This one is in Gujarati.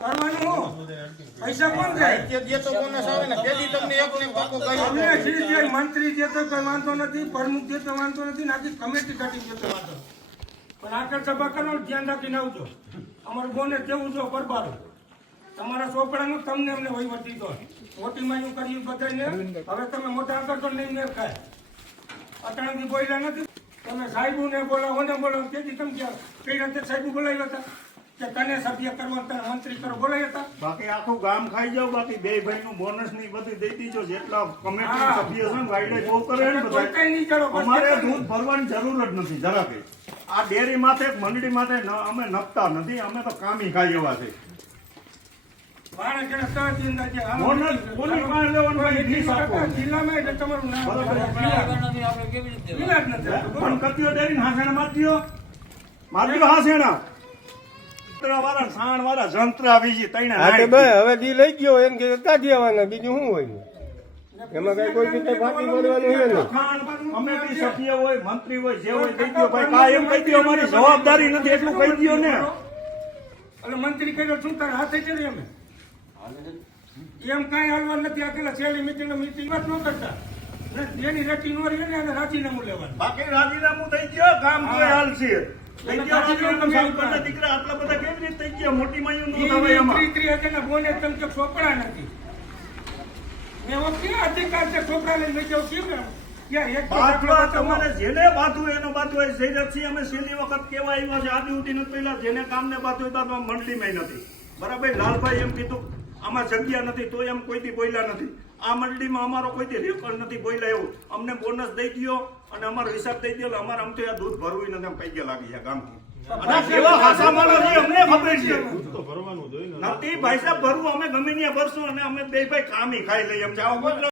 કરવાનું પૈસા કોણ જાય જે તો બોનસ આવે ને તેથી તમને એક ને પાકો કહ્યું અમને જે મંત્રી જે તો કઈ વાંધો નથી, પ્રમુખ જે તો વાંધો નથી, નાખી કમિટી કાઢી જે તો વાંધો પણ આગળ સભા કરવાનું ધ્યાન રાખીને આવજો. અમારું બોને કેવું છો પરબારો તમારા ચોપડાનું તમને અમને વહીવટ દીધો મોટીમાં એવું કર્યું બધાને. હવે તમે મોટા આગળ તો નહીં મેળ ખાય. અટાણાથી બોલ્યા નથી તમે સાહેબોને બોલાવો ને બોલાવો તેથી તમે કઈ રીતે સાહેબો બોલાવ્યા હતા કે તને સભ્ય કરવા તને મંત્રી કરો બોલાવ્યા હતા. બાકી આખું ગામ ખાઈ જાવ. બાકી બે ભાઈ નું બોનસ ની બધું દઈ દીજો. જેટલા કમિટી સભ્ય છે ને વાયડે બહુ કરે ને બધા અમારે દૂધ ભરવાની જરૂર જ નથી જરા કઈ. આ ડેરી માથે મંડળી માથે અમે નપતા નથી. અમે તો કામી ખાઈ એવા છે. હવે દી લઈ ગયો એમ કે કાઢી આવવાના બીજું શું હોય એમાં કઈ કોઈ કઈ ફાટી પડવાનું હોય ને. કમિટી સભ્ય હોય મંત્રી હોય જે હોય કહી દો ભાઈ કા એમ કહી દો. અમારી જવાબદારી નથી એટલું કહી દો ને. એટલે મંત્રી કહ્યું શું તારે હાથે ચડી અમે એમ કઈ હાલવા નથી. આ છેલ્લી મીટિંગ મીટિંગ વાત ન કરતા જેની રેટી નો રહી ને એને રાજીનામું લેવાનું. બાકી રાજીનામું થઈ ગયો કામ કોઈ હાલ છે. દીકરા આટલા બધા કેવી રીતે થઈ ગયા? મોટી માયું નો થવાય એમાં. બોને તમે છોકરા નથી એવો ક્યાં અધિકાર છે છોકરા લઈને જાવ તમારે જેને બાંધવું એનો બાંધવું હોય. જઈ અમે છેલ્લી વખત કેવા આવ્યા છે આદિ ઉઠી નથી પેલા જેને કામને બાંધવું તો મંડળીમાં નથી. બરાબર લાલભાઈ એમ કીધું આમાં જગ્યા નથી તો એમ કોઈથી બોલ્યા નથી. આ મંડળીમાં અમારો કોઈથી રેકોર્ડ નથી બોલ્યા એવું. અમને બોનસ દઈ ગયો અને અમારો હિસાબ દઈ ગયો. અમારે આમ તો આ દૂધ ભરવું નથી. આમ પૈકી લાગી છે ગામથી. કેવા ખાસા માણસ છે અમને ખબર છે. નથી ભાઈ સાહેબ ભરવું અમે ગમે ત્યાં ભરશું અને અમે બે ભાઈ કામી ખાઈ લઈએ એમ.